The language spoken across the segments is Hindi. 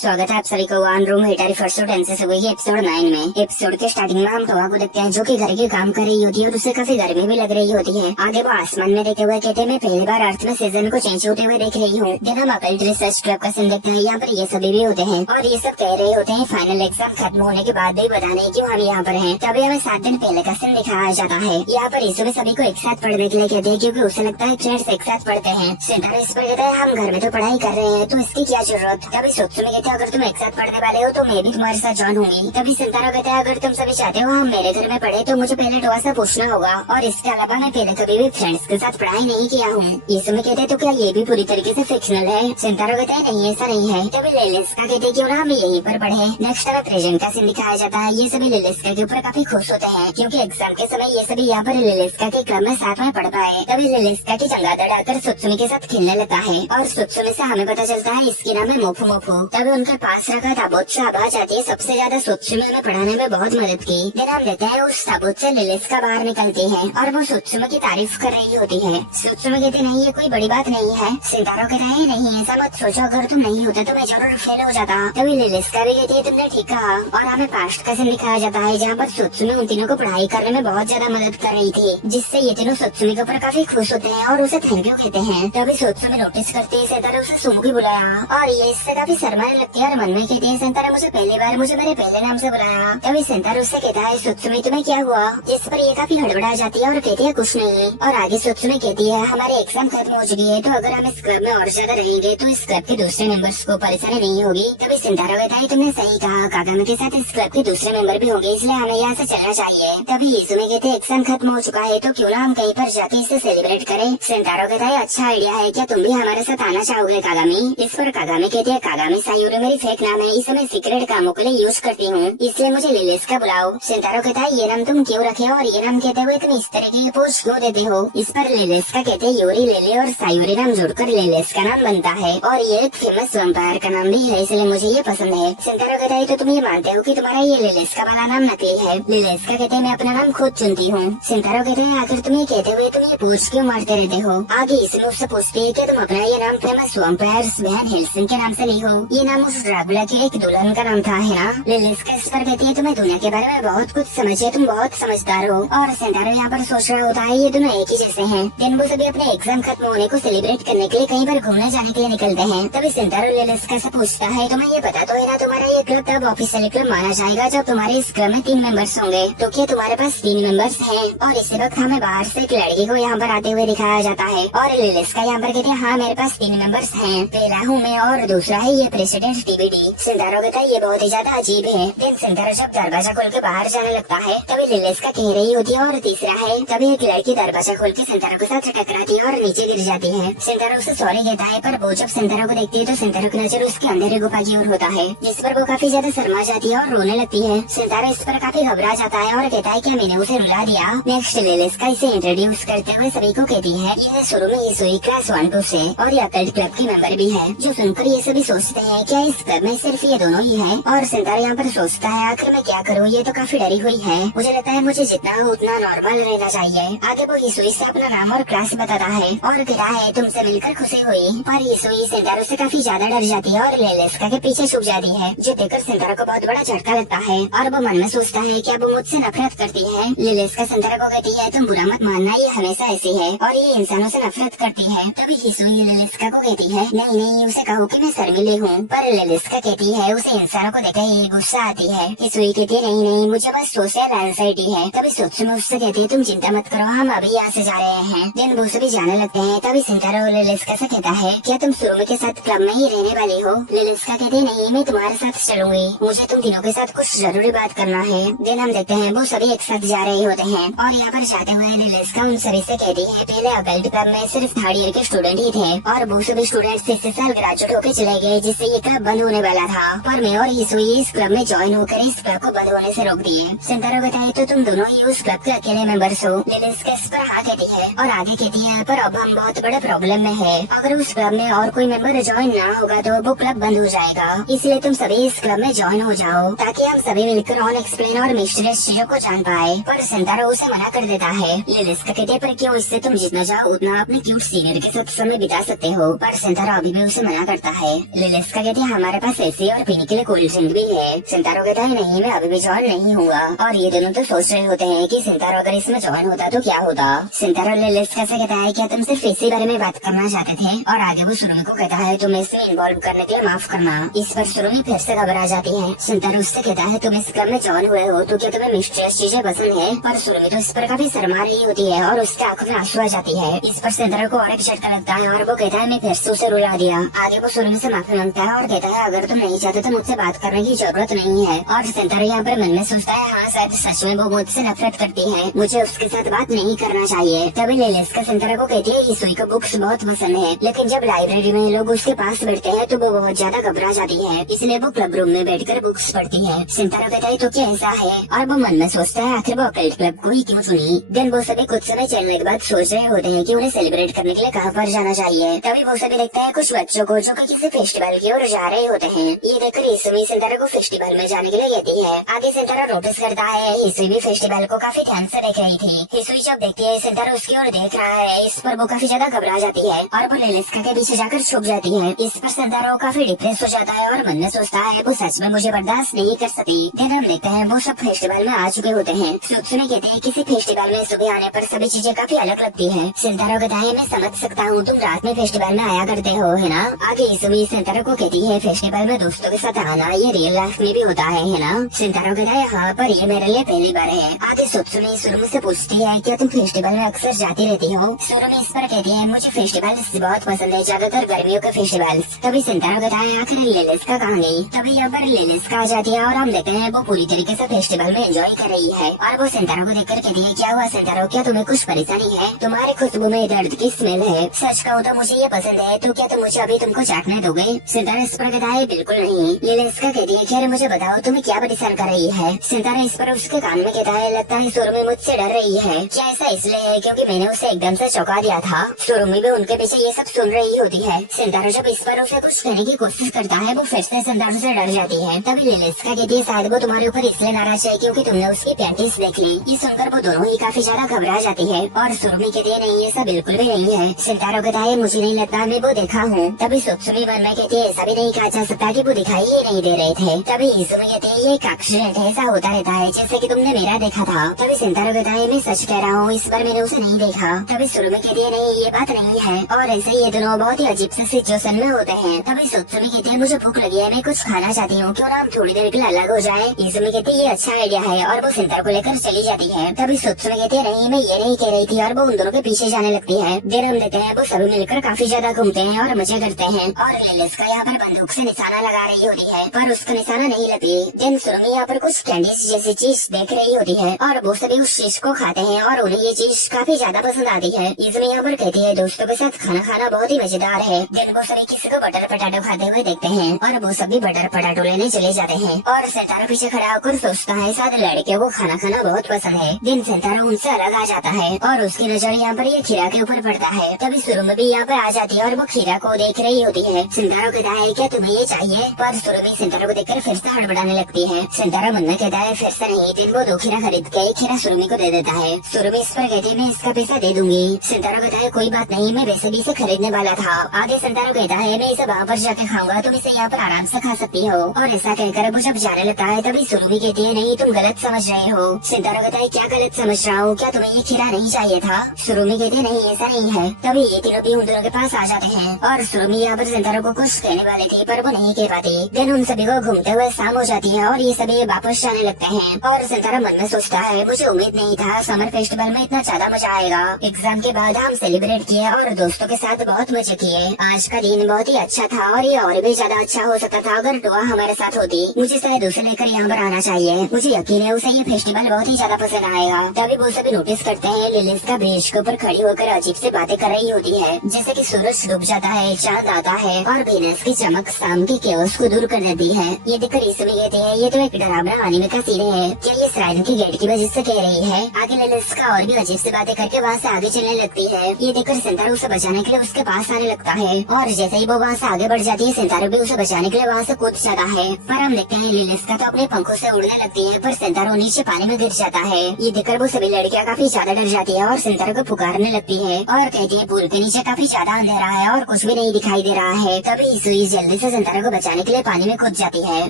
स्वागत है आप सभी को वन रूम हिटारी फर्स्ट टेंस से हुई एपिसोड 9 में। एपिसोड के स्टार्टिंग में हम टोआ को देखते हैं जो कि घर के काम कर रही होती है और उसे काफी गर्मी भी लग रही होती है। आगे वो आसमान में देखते हुए कहते हैं मैं पहली बार अर्थ में सीजन को चेंज होते हुए देख रही हूँ। दिन हम अकल्ट रिसर्च ट्रैप का सीन देखते हैं। यहाँ पर ये सभी भी होते हैं और ये सब कह रहे होते हैं फाइनल एग्जाम खत्म होने के बाद भी बताने क्यों हम यहाँ पर हैं। तभी हमें 7 दिन पहले का सीन दिखाया जाता है। यहाँ पर यीशु सभी को एक साथ पढ़ने के लिए कहते हैं क्योंकि उसे लगता है फ्रेंड्स एक साथ पढ़ते हैं। सितारा इस पर कहता है हम घर में तो पढ़ाई कर रहे हैं तो इसकी क्या जरूरत। तभी सोचने में कहते हैं अगर तुम एक साथ पढ़ने वाले हो तो मैं भी तुम्हारे साथ ज्वाइन होंगी। तभी सितारा कहता है अगर तुम सभी चाहते हो हम मेरे घर में पढ़े तो मुझे पहले टोआ से पूछना होगा और इसके अलावा मैं पहले कभी भी फ्रेंड्स के साथ पढ़ाई नहीं किया हूँ। यीशु में कहते हैं तो क्या ये भी पूरी तरीके से फिक्शनल है। सितारा कहता है नहीं ऐसा नहीं है। तभी लेलिस्का कहते हैं क्यों ना हम यहीं पर पढ़े। नेक्स्ट हमें प्रेजेंट का सीन दिखाया जाता है। ये सभी लेलिस्का के ऊपर काफी खुश होते हैं क्योंकि एग्जाम के समय ये सभी यहाँ पर लेलिस्का के क्लब में साथ में पढ़ पाए। तभी लेलिस्का की चमगादड़ आकर सुत्सुमी के साथ खेलने लगता है और सुत्सुमी से हमें पता चलता है इसकी नाम है मोफू मोफू। तभी उनके पास रखा ताबूत से आवाज आती है सबसे ज्यादा सुत्सुमी में पढ़ाने में बहुत मदद की। फिर हम देखते हैं उस ताबूत से लेलिस्का बाहर निकलती है और वो सुत्सुमी की तारीफ कर रही होती है। सुत्सुमी कहती नहीं ये कोई बड़ी बात नहीं है। सितारा कह रहे हैं नहीं ऐसा मत सोचो अगर तुम नहीं होते तो मैं जरूर फेल हो जाता। तभी लेलिस्का भी कहती है तुमने ठीक कहा और हमें पास्ट का सीन दिखाया जाता है जहाँ पर सुत्सुमी उन तीनों को पढ़ाई करने में बहुत ज्यादा मदद कर रही थी जिससे ये तीनों सुत्सुमी के ऊपर काफी खुश होते हैं और उसे थैंक यू कहते हैं। तभी सुत्सुमी नोटिस करती है सितारा उसे सुमुकी बुलाया और ये इससे काफी शर्माने लगती है और मन में कहती है सितारा मुझे पहली बार मुझे मेरे पहले नाम से बुलाया। तभी सितारा उससे कहता है सुत्सुमी तुम्हें क्या हुआ। जिस पर ये काफी हड़बड़ा जाती है और कहती है कुछ नहीं। और आगे सुत्सुमी कहती है हमारे एग्जाम खत्म हो चुकी है तो अगर हम इस क्लब में और ज्यादा रहेंगे तो इस क्लब के दूसरे मेंबर्स को परेशानी नहीं होगी। तभी सितारा कहता है तुमने सही कहा कागामी के साथ इस क्लब के दूसरे मेंबर भी होंगे इसलिए हमें यहाँ से चलना चाहिए। तभी यीशु कहते हैं एग्जाम खत्म हो चुका है तो क्यों ना हम कहीं पर जाके इसे सेलिब्रेट करें। सितारा कहता है अच्छा आइडिया है क्या तुम भी हमारे साथ आना चाहोगे कागामी। इस पर कागामी कहते हैं कागामी सायूरी मेरी फेक नाम है इसे मैं सीक्रेट कामों के लिए यूज करती हूँ इसलिए मुझे लेलिस्का बुलाओ। सितारा कहता है ये नाम तुम क्यों रखे हो और ये नाम कहते हुए तुम इस तरीके की पोज क्यों देते हो। इस पर लेलिस्का कहते हैं यूरी लेले और सायूरी नाम जुड़कर लेलिस्का नाम बनता है और ये एक फेमस वैम्पायर का नाम भी है इसलिए मुझे ये पसंद है। सितारा कहता है तो तुम ये मानते हो कि तुम्हारा ये लेलिस्का वाला नाम नकली है। लेलिस्का कहते हैं मैं अपना नाम खुद चुनती हूँ। सितारा कहते हैं आखिर तुम ये कहते हुए तुम ये पोज क्यों मारते रहते हो। आगे इसमें उससे पूछती है कि तुम अपना ये नाम फेमस वैम्पायर वैन हेल्सिंग के नाम से ली हो। ये नाम उस ड्रैकुला की एक दुल्हन का नाम था है ना। लेलिस्का इस पर कहती है तुम्हें दुनिया के बारे में बहुत कुछ समझे तुम बहुत समझदार हो। और सितारा यहाँ पर सोच रहा होता है ये दोनों एक ही जैसे हैं। दिन वो सभी अपने एग्जाम खत्म होने को सेलिब्रेट करने के लिए कहीं पर घूमने जाने के लिए निकलते हैं। तभी सितारा लेलिस्का से पूछता है तुम्हें ये पता तो है ना तुम्हारा ये क्लब तब ऑफिशियली क्लब माना जाएगा जब तुम्हारे इस क्लब में 3 मेंबर्स होंगे। तो क्या तुम्हारे पास 3 मेंबर्स हैं। और इसी वक्त हमें बाहर से एक लड़की को यहाँ पर आते हुए दिखाया जाता है और लेलिस्का यहाँ पर कहते हैं हाँ मेरे पास 3 मेंबर्स हैं। पहला हूँ मैं और दूसरा है ये प्रेसिडेंट डीवीडी। सितारा कहता है ये बहुत ही ज्यादा अजीब है। दिन सितारा जब दरवाजा खोल के बाहर जाने लगता है तभी लेलिस्का कह रही होती है और तीसरा है। तभी एक लड़की दरवाजा खोल के सितारा के साथ टकराती है और नीचे गिर जाती है। सितारा उसे सॉरी कहता है पर वो जब सितारा को देखती है तो सितारा की नजर उसके अंधेरे गुफा की ओर होता है जिस पर वो काफी ज्यादा शर्मा जाती है और रोने लगती है। सितारा इस पर काफी घबरा जाता है और कहता है क्या मैंने उसे रुला दिया। नेक्स्ट लेलिस्का इसे इंट्रोड्यूस करते हुए सभी को कहती है ये शुरू में ये क्लास 1-2 से और ये अकल्ट क्लब की मेंबर भी है जो सुनकर ये सभी सोचते हैं क्या इस क्लब में सिर्फ ये दोनों ही है। और सितारा यहाँ पर सोचता है आखिर मैं क्या करूँ ये तो काफी डरी हुई है। मुझे लगता है मुझे जितना हो उतना नॉर्मल रहना चाहिए। आगे वो यीशुई से अपना नाम और क्लास बताता है और कहता है तुमसे मिलकर खुशी हुई। पर यीशुई सितारा से काफी ज्यादा डर जाती है और लेलिस्का के पीछे छुप जाती है जो देखकर सितारा को बहुत बड़ा झटका लगता है और वो मन में सोचता है क्या वो मुझसे नफरत करती है। लेलिस्का सितारा को कहती है तुम बुरा मत मानना ये हमेशा ऐसी है और ये इंसानों से नफरत करती है। तभी यीशुई लेलिस्का को कहती है नहीं नहीं उसे कहो कि मैं शर्मिली हूँ। पर लेलिस्का कहती है उसे इंसानों को देखकर ये गुस्सा आती है। यीशुई कहती है नहीं नहीं मुझे बस सोशल एंजाइटी है। तभी सुत्सुमी उससे कहती है तुम चिंता मत करो हम अभी यहाँ से जा रहे हैं। दिन वो सभी जाने लगते हैं। तभी सितारा लेलिस्का से कहता है क्या तुम सुरुमी के साथ क्लब में ही रहने वाली हो। लेलिस्का कहती है नहीं मैं तुम्हारे साथ चलूंगी मुझे तुम तीनों के साथ कुछ जरूरी बात करना है। दिन हम देखते हैं वो सभी एक साथ जा रहे होते हैं और यहाँ पर जाते हुए लेलिस्का उन सभी से कहती है पहले अकल्ट क्लब में सिर्फ 3rd ईयर के स्टूडेंट ही थे और वो सभी स्टूडेंट्स इस साल ग्रेजुएट होकर चले गए जिससे ये क्लब बंद होने वाला था। पर मैं और यीशुई इस क्लब में ज्वाइन होकर इस क्लब को बंद होने से रोक दिए। सितारा बताए तो तुम दोनों ही उस क्लब के अकेले मेंबर्स हो। लेलिस्का इस पर हाँ कहती है और आगे कहती है पर अब हम बहुत बड़े प्रॉब्लम में है। अगर उस क्लब में और कोई मेंबर ज्वाइन ना होगा तो वो क्लब बंद हो जाएगा इसलिए तुम सभी इस क्लब में ज्वाइन हो जाओ ताकि हम सभी मिलकर ऑन एक्सप्लेन और मिस्टीरियस चीजों को जान पाए। पर सितारा उसे मना कर देता है। लेलिस्का कहते पर क्यों इससे तुम जितना चाहो उतना अपने क्यूट सीनियर के साथ समय बिता सकते हो। पर सितारा अभी भी उसे मना करता है। लेलिस्का कहती है हमारे पास एसी और पीने के लिए कोल्ड ड्रिंक भी है। सिंतारो कहता है नहीं, मैं अभी भी ज्वाइन नहीं हुआ। और ये दोनों तो सोच रहे होते हैं कि सिंतारो अगर इसमें ज्वाइन होता तो क्या होता। सिंतारो लिलिस्का से कहता है क्या तुम सिर्फ इसी बारे में बात करना चाहते थे, और आगे वो सुरुमी को कहता है तुम इसमें इन्वॉल्व करने के लिए माफ करना। इस पर सुरुमी फिर से घबरा जाती है। सिंतारो उससे कहता है तुम इस क्लब में ज्वाइन हुए हो तो क्या तुम्हें मिस्टीरियस चीजें पसंद है, पर सुरुमी तो इस पर काफी शर्मा रही होती है और उसके आंखों में आंसू आ जाती है। इस पर सिंतारो को और एक झटका लगता है और वो कहता है मैं फिर से उसे रुला दिया। आगे वो सुरुमी से माफी मांगता है और कहता है अगर तुम नहीं चाहते तो मुझसे बात करने की जरूरत नहीं है। और सिंतारो यहाँ पर मन में सोचता है हाँ शायद सच में वो मुझसे नफरत करती है, मुझे उसके साथ बात नहीं करना चाहिए। तभी लिलिस्का सिंतारो को कहती है हिसुई को बुक्स बहुत पसंद है, लेकिन जब लाइब्रेरी में लोग उसके पास बैठते हैं तो वो बहुत ज्यादा घबरा जाती है, इसलिए वो क्लब रूम में बैठकर बुक्स पढ़ती है। सिंतारो कहता है तो क्या ऐसा है, और वो मन में सोचता है आखिर वो अकल्ट क्लब को ही क्यों चुनी। देन वो सभी कुछ समय चलने के बाद सोच रहे होते हैं कि उन्हें सेलिब्रेट करने के लिए कहाँ पर जाना चाहिए। तभी वो सभी देखते हैं कुछ बच्चों को जो किसी फेस्टिवल की ओर जा रहे होते हैं। ये देखकर हिसुई सिंतारो को फेस्टिवल में जाने के लिए कहती है। आगे सिंतारो नोटिस करता है हिसुई भी फेस्टिवल को काफी ध्यान से देख रही थी। हिसुई जब देखती है सिंतारो उसकी ओर देख रहा है, इस पर वो काफी ज्यादा घबरा जाती है और वो लिलिस्का के पीछे जाकर छुप जाती है। इस पर सिंतारो काफी डिप्रेस हो जाता है और मन में सोचता है वो सच में मुझे बर्दाश्त नहीं कर सकती। देन हम देखते हैं वो सब फेस्टिवल में आ चुके होते हैं। सुत्सुने कहते हैं किसी फेस्टिवल में सुबह आने पर सभी चीजें काफी अलग लगती है। सिंतारो कहता है मैं समझ सकता हूँ, तुम रात में फेस्टिवल में आया करते हो है ना। आगे हिसुई सिंतारो को कहती है फेस्टिवल में दोस्तों के साथ आना ये रियल लाइफ में भी होता है ना। सिंतारो कहता है हाँ, पर ये मेरे लिए पहली बार है। आगे सुत्सुने सुरुमी से पूछती है क्या तुम फेस्टिवल में अक्सर जाती रहती हो। सुरुमी इस पर कहती है मुझे फेस्टिवल बहुत पसंद है, ज्यादातर गर्मियों के फेस्टिवल। तभी सिंतारो कहता है आखिर लिलिस्का कहाँ गई। तभी यहाँ पर लिलिस्का आ जाती है और हम देखते हैं वो पूरी तरीके से फेस्टिवल में एंजॉय कर रही है। और वो सिंतारो को देखकर कहती है क्या हुआ सिंतारो, क्या तुम्हें कुछ परेशानी है, तुम्हारी खुशबू में दर्द की स्मेल है। सच कहूँ तो मुझे ये पसंद है, तो क्या तुम मुझे अभी तुमको चाटने दोगे। सिंतारो इस पर कहता है बिल्कुल नहीं। लिलिस्का कहती है क्या मुझे बताओ तुम्हें क्या परेशान कर रही है। सिंतारो इस पर उसके कान में कहता है लगता है सुरुमी मुझसे डर रही है। क्या ऐसा इसलिए है क्योंकि मैंने उसे एकदम से चौंका दिया था। सुरुमी भी उनके पीछे ये सब सुन रही होती है। सिंतारो जब इस पर उसे कुछ कहने की कोशिश करता है वो फिर से सिंतारो से डर जाती है। तभी लिलिस्का कहती है शायद वो तुम्हारे ऊपर इसलिए नाराज है क्योंकि तुमने उसकी पैंटीज देख ली। ये सुनकर वो दोनों ही काफी ज्यादा घबरा जाती है और सुरुमी कहती है नहीं ऐसा बिल्कुल भी नहीं है। सिंतारो कहता है मुझे नहीं लगता, मैं वो देखा हूँ। तभी सुत्सुमी मन में कहती है ऐसा भी नहीं कहा जा सकता कि वो दिखाई ही नहीं दे रहे थे। तभी हिसुई कहती है ये एक एक्सीडेंट है, ऐसा होता रहता है जैसे कि तुमने मेरा देखा था। तभी सिंतारो कहता है मैं सच कह रहा हूँ, इस बार मैंने उसे नहीं देखा। तभी सुरुमी कहती है नहीं ये बात नहीं है, और ऐसे ये दोनों बहुत ही अजीब से सिचुएशन में होते हैं। तभी सुत्सुमी कहती है मुझे भूख लगी है, मैं कुछ खाना चाहती हूँ, क्यों ना हम थोड़ी देर के लिए अलग हो जाए। हिसुई कहती है ये अच्छा आइडिया है और वो सिंतारो को लेकर चली जाती है। तभी सुत्सुमी कहती है नहीं मैं ये नहीं कह रही थी, और वो उन दोनों के पीछे जाने लगती है। देर हम देते हैं वो सभी मिलकर काफी ज्यादा घूमते हैं और मजे करते हैं। और लिलिस्का यहाँ पर बंदूक से निशाना लगा रही होती है पर उसका निशाना नहीं लगती। देन सुरुमी यहाँ पर कुछ कैंडीज जैसी चीज देख रही होती है और वो सभी उस चीज को खाते हैं और उन्हें ये चीज काफी ज्यादा पसंद आती है। इसमें यहाँ पर कहती है दोस्तों के साथ खाना खाना बहुत ही मजेदार है। देन वो सभी किसी को बटर पटाटो खाते हुए देखते हैं और वो सभी बटर पटाटो लेने चले जाते हैं। और सिंतारो पीछे खड़ा होकर सोचता है शायद लड़के को खाना खाना बहुत पसंद है। दिन सिंतारो उनसे अलग आ जाता है और उसकी नजर यहाँ पर ये खीरा के ऊपर पड़ता है। तभी सुरुमी भी यहाँ पर आ जाती है और वो खीरा को देख रही होती है। सिंतारो कहता है क्या तुम्हें ये चाहिए, पर सुरुमी सिंतारो को देखकर फिर से हड़बड़ाने लगती है। सिंतारो मन में कहता है फिर से नहीं। दिन वो 2 खीरा खरीद के एक खीरा सुरुमी को दे देता है। सुरुमी इस पर कहती है मैं इसका पैसा दे दूंगी। सिंतारो कहता है कोई बात नहीं, मैं वैसे भी इसे खरीदने वाला था। आगे सिंतारो कहता है मैं इसे वहाँ पर जाके खाऊंगा, तुम इसे यहाँ पर आराम से खा सकती हो। और ऐसा कहकर वो जब जाने लगता है तभी सुरुमी कहती है नहीं तुम गलत समझ रहे हो। सिंतारो कहता है क्या गलत समझ रहा हूँ, क्या तुम्हें ये खीरा नहीं चाहिए था। सुरुमी कहती है नहीं ऐसा नहीं है। तभी ये तीनों भी उन दोनों के पास आ जाते हैं और सुरुमी यहाँ पर सिंतारो को कुछ कहने वाली थी पर वो नहीं कह पाती। देन उन सभी को घूमते हुए शाम हो जाती है और ये सभी वापस जाने लगते हैं। और सिंतारो मन में सोचता है मुझे उम्मीद नहीं था समर फेस्टिवल में इतना ज्यादा मजा आएगा। एग्जाम के बाद हम सेलिब्रेट किए और दोस्तों के साथ बहुत मजे किए। आज का दिन बहुत ही अच्छा था और ये और भी ज्यादा अच्छा हो सकता था अगर टोआ हमारे साथ होती। मुझे शायद उसे लेकर यहाँ पर आना चाहिए, मुझे यकीन है उसे ये फेस्टिवल बहुत ही ज्यादा पसंद आएगा। तभी वो सभी नोटिस करते हैं लिलिस्का ब्रिज के ऊपर खड़ी होकर अजीब से बातें कर रही होती है, जैसे कि सूरज डूब जाता है, चांद आता है और वीनस की चमक शाम के केओस को दूर कर देती है। ये देखकर हिसुई कहती है ये तो एक डरावना एनीमे का सीन है, क्या ये साइरन की गेट की वजह से कह रही है। आगे लिलिस्का और भी अजीब से बातें करके वहाँ से आगे चलने लगती है। ये देखकर सिंतारो उसे बचाने के लिए उसके पास आने लगता है और जैसे ही वो वहाँ से आगे बढ़ जाती है सिंतारो भी उसे बचाने के लिए वहाँ से कूद जाता है। पर हम देखते हैं लिलिस्का तो अपने पंखों से उड़ने लगती है पर सिंतारो नीचे पानी में गिर जाता है। ये देखकर वो सभी लड़कियाँ काफी ज्यादा डर जाती है और सिंतारो को पुकारने लगती है और कहती है पुल के नीचे काफी ज्यादा अंधेरा है और कुछ भी नहीं दिखाई दे रहा है। तभी हिसुई जल्दी से सिंतारा को बचाने के लिए पानी में कूद जाती है।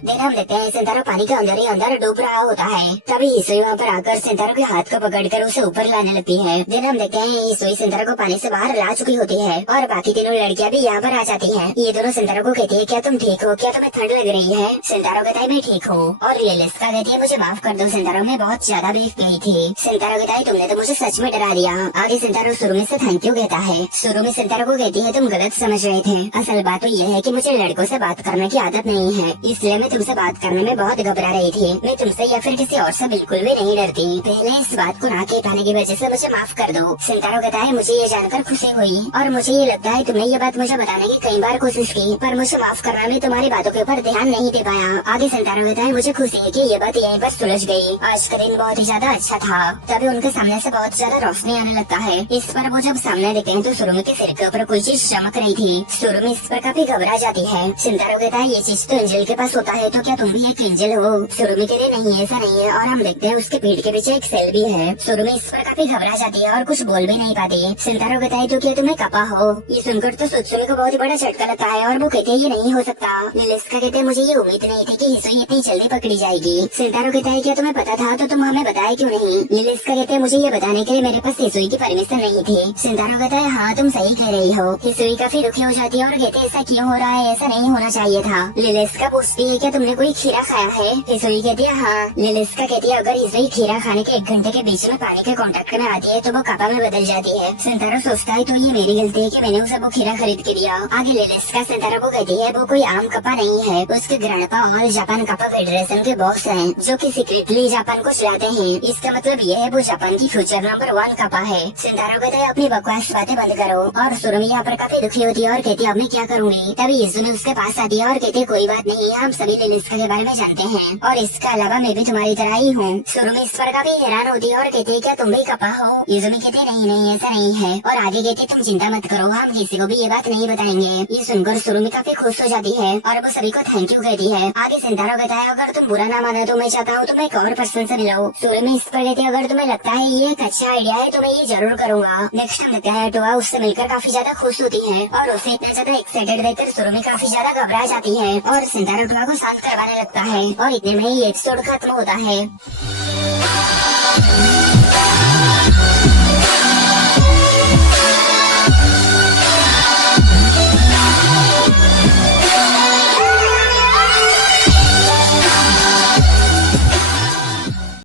देन हम देखते हैं सिंतारा पानी के अंदर ही अंदर डूब रहा होता है। तभी हिसुई वहाँ पर आकर सिंतारा के हाथ को पकड़कर उसे ऊपर लाने लगती है। देन हम देखते हैं हिसुई सिंतारा को पानी से बाहर ला चुकी होती है और बाकी तीनों लड़कियां भी यहाँ पर आ जाती हैं। ये दोनों सिंतारा को कहती है, क्या तुम ठीक हो? क्या तुम्हें ठंड लग रही है? सिंतारा कहता है, मैं ठीक हूँ। और लिलिस्का कहती है, मुझे माफ कर दो सिंतारा, मैं बहुत ज्यादा बीफ गई थी। सिंतारा कहता है, तुमने तो मुझे सच में डरा दिया। आगे सिंतारा सुरुमी से थैंक यू कहता है। सुरुमी सिंतारा को कहती है, तुम गलत समझ रहे थे। असल बात तो ये है कि मुझे लड़कों से बात करने की आदत नहीं है, इसलिए मैं तुमसे बात करने में बहुत घबरा रही थी। मैं तुमसे या फिर किसी और से बिल्कुल भी नहीं डरती। पहले इस बात को ना कह पाने की वजह से मुझे माफ कर दो। सिंतारा कहता है, मुझे ये जानकर खुशी हुई और मुझे ये लगता है तुमने ये बात मुझे बताने की कई बार कोशिश की, पर मुझे माफ करना में तुम्हारी बातों के ऊपर ध्यान नहीं दे पाया। आगे सिंतारा कहता है, मुझे खुशी है कि ये बात यहीं पर सुलझ गई। आज का दिन बहुत ही ज्यादा अच्छा था। तभी उनके सामने से बहुत ज्यादा रोशनी आने लगता है। इस पर वो जब सामने देखते हैं तो सुरुमी के सिर के ऊपर कोई चीज चमक रही थी। सुरुमी इस पर काफी घबरा जाती है। सिंतारा कहता है, ये चीज तो एंजल के पास होता है, तो क्या तुम भी एक एंजल हो? सुरुमी के लिए नहीं, ऐसा नहीं है। और हम देखते हैं उसके पीठ के पीछे एक सेल भी है। सुरुमी इस पर काफी घबरा जाती है और कुछ बोल भी नहीं पाती। सिंतारा कहता है, तो क्या तुम्हें कपा हो? ये सुनकर तो सुत्सुमी को बहुत ही बड़ा झटका लगता है और वो कहते हैं, ये नहीं हो सकता। लिलिस्का कहते हैं, मुझे ये उम्मीद नहीं थी कि हिसुई इतनी जल्दी पकड़ी जाएगी। सिंतारा कहता है, क्या तुम्हें पता था तो तुम हमें बताया क्यों नहीं? लिलिस्का कहते हैं, मुझे ये बताने के लिए मेरे पास हिसुई की परमिशन नहीं थी। सिंतारा कहता है, हाँ तुम सही कह रही हो। हिसुई काफी दुखी हो जाती है और कहते हैं, ऐसा क्यों हो रहा है? ऐसा नहीं होना चाहिए था। लिलिस्का पूछती है, क्या तुमने कोई खीरा खाया है? हिसुई कहती है, हाँ। लिलिस्का कहती है, अगर हिसुई खीरा खाने के 1 घंटे के बीच में पानी के कांटेक्ट में आती है तो वो कपा में बदल जाती है। सिंतारा सोचता है, तो ये मेरी गलती है कि मैंने उसे वो खीरा खरीद के दिया। आगे लिलिस्का सिंतारा को कहती है, वो कोई आम कपा नहीं है, उसके ग्रैंडपा ऑल जापान कपा फेडरेशन के बॉस हैं, जो कि सीक्रेटली जापान को चलाते हैं। इसका मतलब ये है वो जापान की फ्यूचर नंबर 1 कपा है। सिंतारा कहता है, अपनी बकवास बातें बंद करो। और सुरुमी यहाँ पर काफी दुखी होती है और कहती है, अब मैं क्या करूँगी? तभी इजुमी उसके पास आती है और कहती है, कोई बात नहीं, हम सभी लिलिस्का के बारे में जानते हैं और इसके अलावा मैं भी तुम्हारी तरह ही हूँ। सुरुमी इस पर काफी हैरान होती है और कहती है, क्या तुम भी कपा हो? इजुमी कहती है, नहीं ऐसा नहीं है। और आगे कहती है, तुम चिंता मत करो, हम किसी को भी ये बात नहीं बताएंगे। ये सुनकर सुरुमी काफी खुश हो जाती है और वो सभी को थैंक यू कहती है। आगे सिंतारा कहता है, अगर तुम बुरा ना मानो तो मैं चाहता हूँ तुम एक और पर्सन से मिलो। सुरुमी इस पर कहती है, अगर तुम्हें लगता है ये एक अच्छा आइडिया है तो मैं ये जरूर करूँगा। नेक्स्ट हम देखते हैं टोआ उससे मिलकर काफी ज्यादा खुश होती है और उसे इतना ज्यादा एक्साइटेड देखकर सुरुमी काफी ज्यादा घबरा जाती है और सिंतारा टोआ को शांत करवाने लगता है और इतने में ही एपिसोड खत्म होता है।